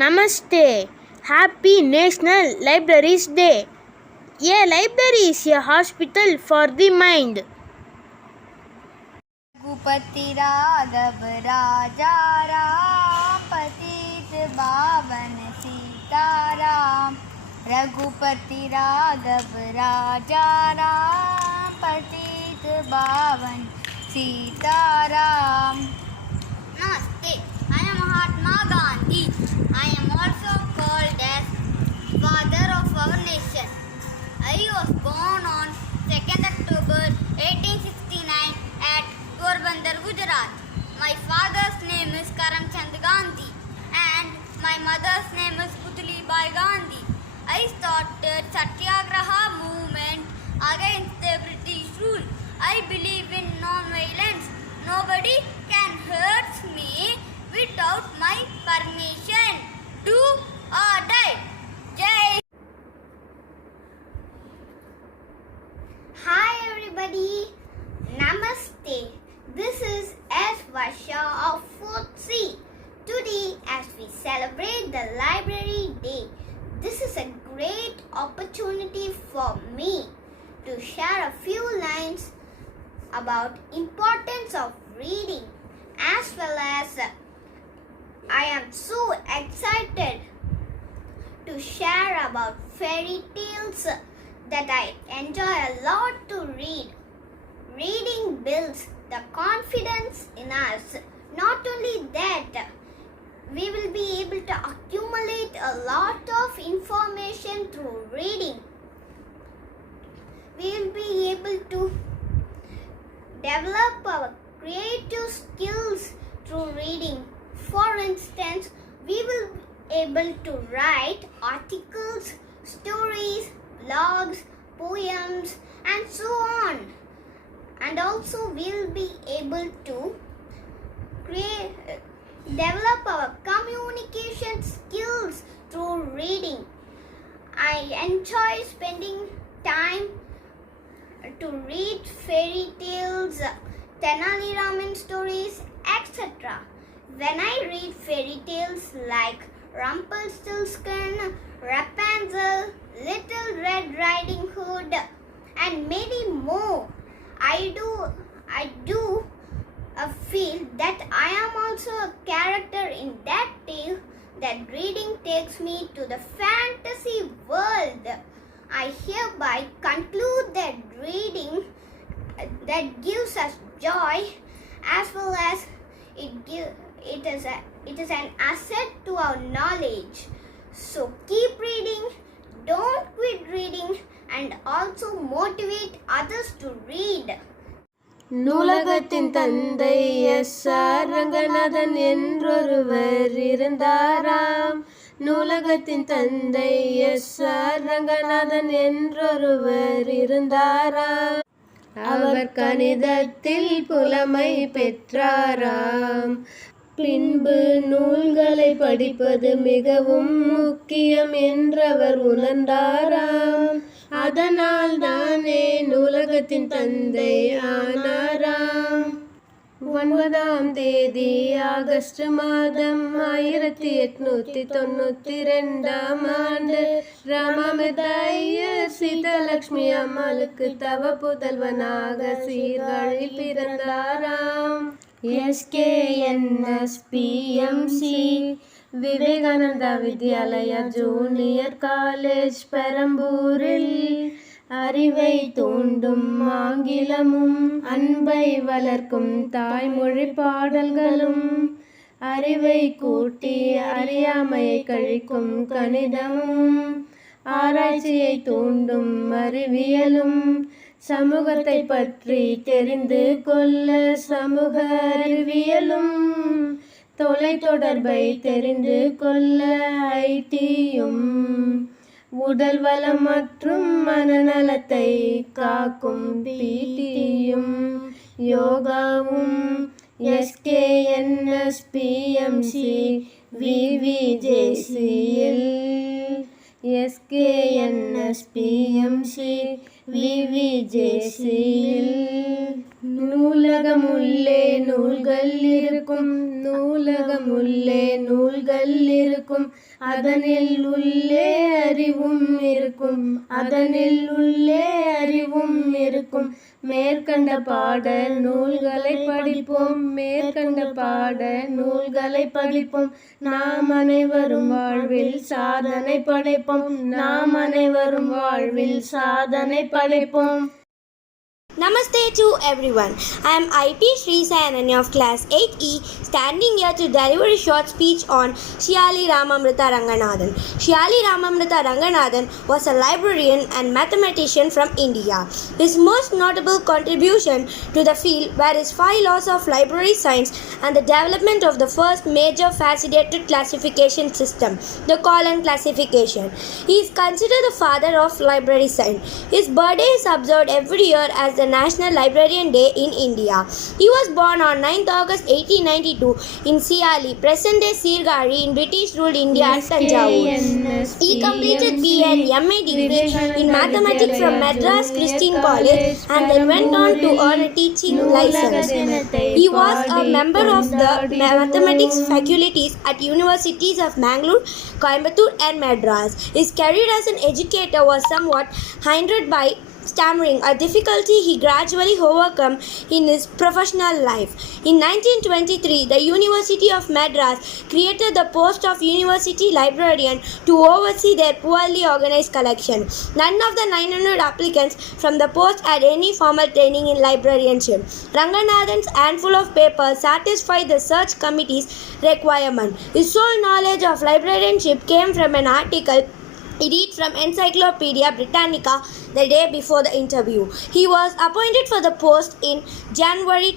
Namaste. Happy National Libraries Day. A library is a hospital for the mind. Raghupati Raghav राजा राम पतित पावन सीताराम। रघुपति राघव राजा राम पतित पावन Sitaram. Namaste. I am Mahatma Gandhi. I am also called as father of our nation. I was born on 2nd October 1869 at Porbandar, Gujarat. My father's name is Karamchand Gandhi and my mother's name is Putli Bai Gandhi. I started Satyagraha movement against the British rule. I believe in non-violence. Nobody can hurt me without my permission. Do or die. Jai. Hi everybody, Namaste. This is S. Varsha of 4th C. Today as we celebrate the Library Day, this is a great opportunity for me to share a few lines about importance of reading, as well as I am so excited to share about fairy tales that I enjoy a lot to read. Reading builds the confidence in us. Not only that, we will be able to accumulate a lot of information through reading. We will be able to develop our creative skills through reading. For instance, we will be able to write articles, stories, blogs, poems, and so on. And also we will be able to develop our communication skills through reading. I enjoy spending time to read fairy tales, Tenali Raman stories, etc. When I read fairy tales like Rumpelstiltskin, Rapunzel, Little Red Riding Hood, and many more, I do feel that I am also a character in that tale. That reading takes me to the fantasy world. I hereby conclude that reading that gives us joy, as well as it is an asset to our knowledge. So keep reading, don't quit reading, and also motivate others to read. நூலகத்தின் தந்தை SR. Ranganathan என்றொருவர் இருந்தாராம். நூலகத்தின் தந்தை SR. Ranganathan என்றொருவர் இருந்தாராம். அவர் கணிதத்தில் புலமை பெற்றாராம். பின்பு நூல்களை படிப்பது மிகவும் முக்கியம் என்றவர் உணர்ந்தாராம். அதனால் தானே நூலகத்தின் தந்தை ஆனாராம். 9ஆம் தேதி ஆகஸ்ட் மாதம் 1892ஆம் ஆண்டு ராமாமிர்த ஐயர் சீதாலட்சுமி அம்மாளுக்கு தவ புதல்வனாக சீர்காழி பிறந்தாராம். SKNSPMC Vivekananda Vidyalaya junior college பெரம்பூரில் அறிவை தூண்டும் ஆங்கிலமும் அன்பை வளர்க்கும் தாய்மொழி பாடல்களும் அறிவை கூட்டி அறியாமையை கழிக்கும் கணிதமும் ஆராய்ச்சியை தூண்டும் அறிவியலும் சமூகத்தை பற்றி தெரிந்து கொள்ள சமூக அறிவியலும் தொலைத்தொடர்பை தெரிந்து கொள்ள ஐடியும் உடல் வளம் மற்றும் மனநலத்தை காக்கும் பிடியும் யோகாவும் SKNSPMC VVJCயில் SKNSPMC VVJCயில் நூலகமுள்ளே நூல்கள் இருக்கும், நூலகமுள்ளே நூல்கள் இருக்கும், அதனில் உள்ளே அறிவும் இருக்கும், அதனில் உள்ளே அறிவும் இருக்கும். மேற்கண்ட பாட நூல்களை படிப்போம், மேற்கண்ட பாட நூல்களை படிப்போம். நாம் அனைவரும் வாழ்வில் சாதனை படைப்போம், நாம் அனைவரும் வாழ்வில் சாதனை படைப்போம். Namaste to everyone. I am IP Sri Sayananya of class 8E, standing here to deliver a short speech on Shyali Ramamrita Ranganathan. Shyali Ramamrita Ranganathan was a librarian and mathematician from India. His most notable contribution to the field were his 5 laws of library science and the development of the first major faceted classification system, the column classification. He is considered the father of library science. His birthday is observed every year as the National Librarian Day in India. He was born on 9th August 1892 in Siali, present-day Sirgari in British-ruled India at Tanjavur. He completed BA and MA degree in mathematics from Madras Christian College and then went on to earn a teaching license. He was a member of the mathematics faculties at universities of Mangalore, Coimbatore and Madras. His career as an educator was somewhat hindered by stammering, a difficulty he gradually overcome in his professional life. In 1923, the University of Madras created the post of University Librarian to oversee their poorly organized collection. None of the 900 applicants from the post had any formal training in librarianship. Ranganathan's handful of papers satisfied the search committee's requirement. His sole knowledge of librarianship came from an article he read from Encyclopedia Britannica the day before the interview. He was appointed for the post in January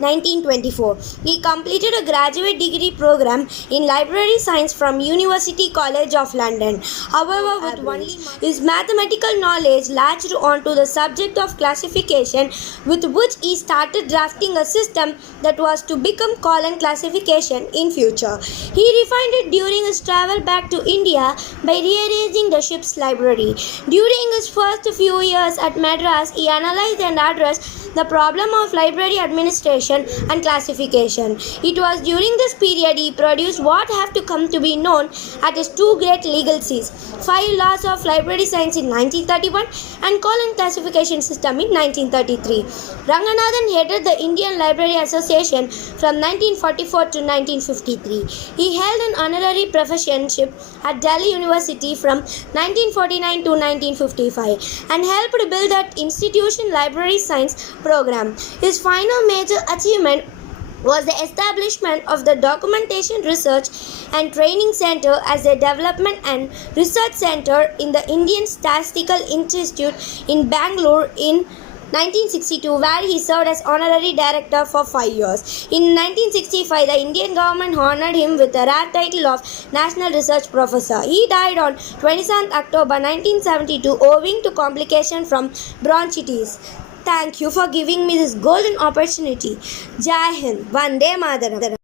1924. He completed a graduate degree program in library science from University College of London. However, with only his mathematical knowledge latched onto the subject of classification, with which he started drafting a system that was to become column classification in future. He refined it during his travel back to India by rearranging the ship's library. During his first few years at Madras, he analyzed and addressed the problem of library administration and classification. It was during this period he produced what have to come to be known as his 2 great legacies, 5 laws of library science in 1931 and column classification system in 1933. Ranganathan headed the Indian Library Association from 1944 to 1953. He held an honorary professorship at Delhi University from 1949 to 1955 and helped build that institution library science program. His final major achievement was the establishment of the Documentation Research and Training Center as a development and research center in the Indian Statistical Institute in Bangalore in 1962, where he served as honorary director for 5 years. In 1965, the Indian government honored him with the rare title of National Research Professor. He died on 27th October 1972 owing to complications from bronchitis. Thank you for giving me this golden opportunity. Jai Hind. Vande Mataram.